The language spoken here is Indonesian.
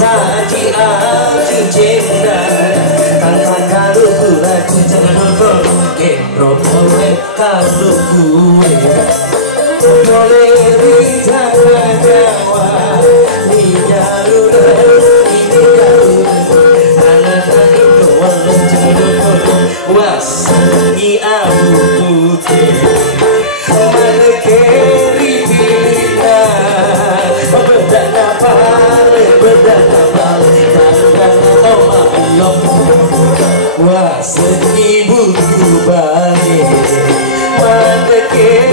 Saji aju jenda tanpa kado lagu jangan kero boleh kado gue boleh rencana jawa ni jalur ini jalur anak itu walau jodoh wasani abu putih melekeri bina berdana pare berdana balik tangan toma belum wasani buku balik melekeri